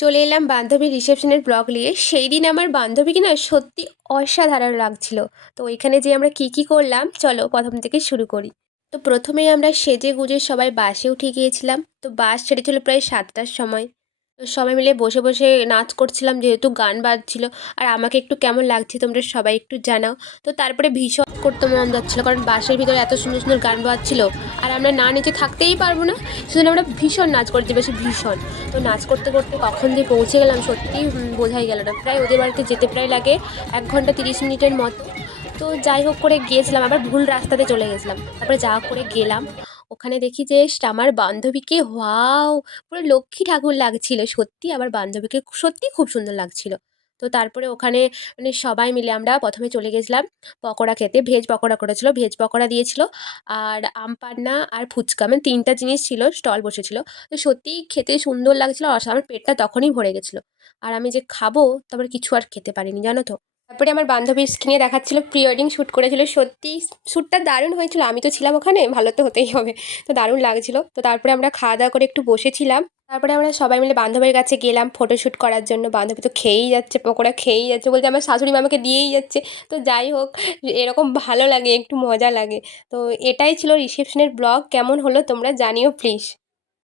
চলে এলাম বান্ধবীর রিসেপশনের ব্লগ নিয়ে। সেই দিন আমার বান্ধবীকে না সত্যি অসাধারণ লাগছিল। তো ওইখানে যেয়ে আমরা কী করলাম চলো প্রথম থেকে শুরু করি। তো প্রথমেই আমরা সেজেগুজে সবাই বাসে উঠে গিয়েছিলাম। তো বাস ছেড়েছিল প্রায় ৭টার সময়। তো সবাই মিলে বসে বসে নাচ করছিলাম, যেহেতু গান বাজছিল। আর আমাকে একটু কেমন লাগছে তোমরা সবাই একটু জানাও। তো তারপরে ভীষণ করতে মন যাচ্ছিলো, কারণ বাসের ভিতরে এত সুন্দর সুন্দর গান বাজছিল। আর আমরা না নেচে থাকতেই পারবো না, সেজন্য আমরা ভীষণ নাচ করতে বেশি ভীষণ। তো নাচ করতে করতে কখন যে পৌঁছে গেলাম সত্যিই বোঝাই গেল না। প্রায় ওদের বাড়িতে যেতে প্রায় লাগে ১ ঘন্টা ৩০ মিনিটের মতো। তো যাই হোক করে গিয়েছিলাম, আবার ভুল রাস্তাতে চলে গেছিলাম। তারপরে যা হোক করে গেলাম। ওখানে দেখি যে আমার বান্ধবীকে ওয়াও! পুরো লক্ষ্মী ঠাকুর লাগছিল। সত্যি আমার বান্ধবীকে সত্যিই খুব সুন্দর লাগছিল। তো তারপরে ওখানে মানে সবাই মিলে আমরা ১ম এ চলে গেছিলাম পকোড়া খেতে। ভেজ পকোড়া করেছিল, ভেজ পকোড়া দিয়েছিল। আর আম পান্না আর ফুচকা, মানে ৩ টা জিনিস ছিল, স্টল বসেছিল। তো সত্যিই খেতে সুন্দর লাগছিল। আর আমার পেটটা তখনই ভরে গেছিল। আর আমি যে খাবো তারপরে কিছু আর খেতে পারিনি, জানো তো? তারপরে আমার বান্ধবীর স্ক্রিনে দেখাচ্ছিল প্রি ওয়েডিং শ্যুট করেছিল। সত্যিই শ্যুটটা দারুণ হয়েছিল। আমি তো ছিলাম ওখানে, ভালো তো হতেই হবে। তো দারুণ লাগছিল। তো তারপরে আমরা খাওয়া-দাওয়া করে একটু বসেছিলাম। তারপরে আমরা সবাই মিলে বান্ধবীর কাছে গেলাম ফটোশ্যুট করার জন্য। বান্ধবী তো খেয়েই যাচ্ছে, পকোড়া খেয়েই যাচ্ছে। বলছে আমার শাশুড়ি মা আমাকে দিয়েই যাচ্ছে। তো যাই হোক, এরকম ভালো লাগে, একটু মজা লাগে। তো এটাই ছিল রিসেপশনের ব্লগ। কেমন হলো তোমরা জানিও প্লিজ।